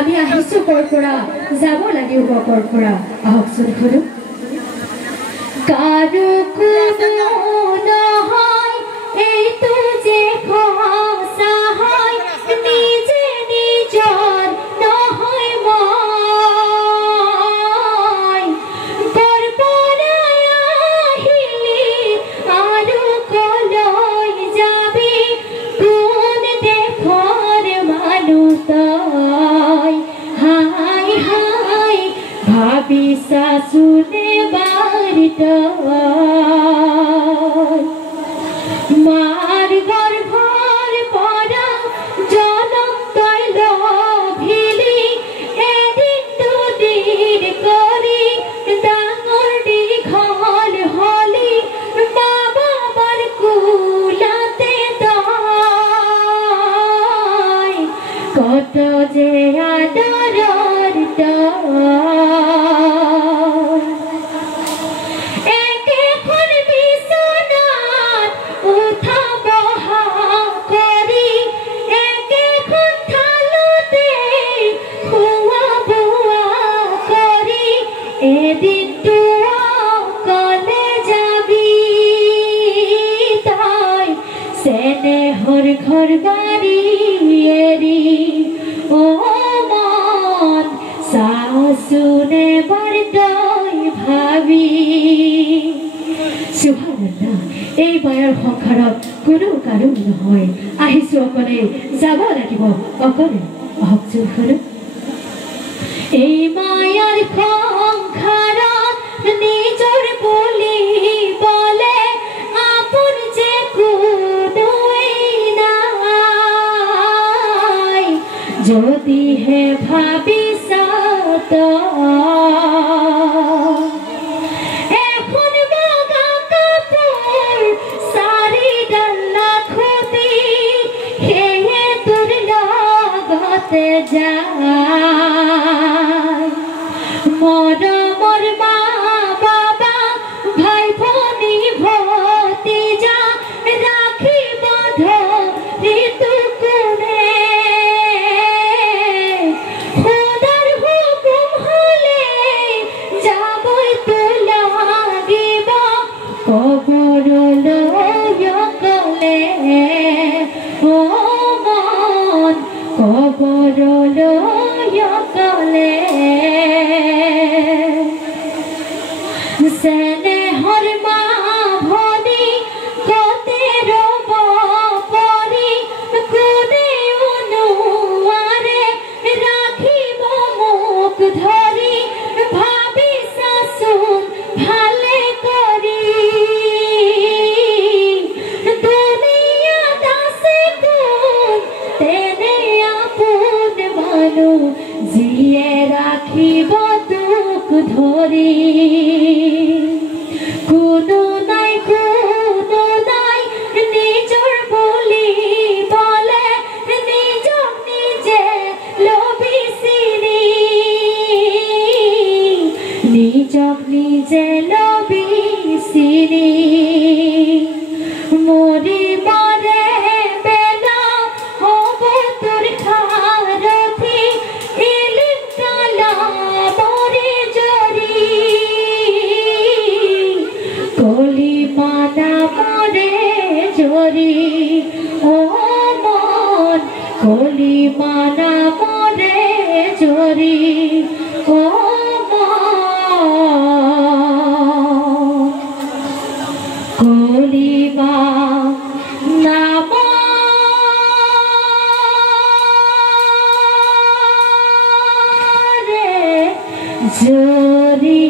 আমি আহিছোঁ কৰ পৰা যাব লাগিব কৰ পৰা আহকচোন শুনো কাৰো কোনো নহয় এইটো যে সঁচা হয় নিজে নিজৰ নহয় মই কৰ পৰা আহিলি আৰু কলৈ যাবি কোন দেশৰ মানুহ তই হাই হাই ভাবিছা চোনে মাৰ গৰ্ভৰ পৰা জনম তই লভিলি এদিন দুদিন কৰি ডাঙৰ দীঘল হলি মা বাবাৰ কোলাতে তই কত যে আদৰৰ তই ঘৰ বাড়ি এৰি ও মন শাশুনে বাৰদই ভাবি সুবহানাল্লাহ এই মায়াৰ সংসাৰত কোনো কাৰো নহয় আহিছো অকলে যাব লাগিব অকলে আহকচোন শুনো এই মায়াৰ সংসাৰত নিজৰ বুলি বলে আপোন যে যদি হে ভাবিছা এখন বগা কাপোৰ চাৰি ডালা খুটি সেয়ে তোৰ লগতে যায় মৰমৰ মা বাবা ভাই ভনী ভতিজা ৰাখিব ধৰি তোক স্নেহৰ মা ভনী কতে ৰব পৰি কোনেও নোৱাৰে ৰাখিব মোক ধৰি ভাবিছাচোন ভালে কৰি দুনিয়াত আছে কোন তেনে আপোন মানুহ যিয়ে ৰাখিব তোক ধৰি কোনো নাই নিজৰ বুলি বলে নিজক নিজে লবি চিনি নিজক নিজে লবি চিনি মৰিবৰে বেলা হ'ব তোৰ সাৰথি ইলিম কালা মৰি জৰি কলি মানা মৰে জৰি ও মন কলি মানা মৰে জৰি ও কলি মানা মৰে জৰি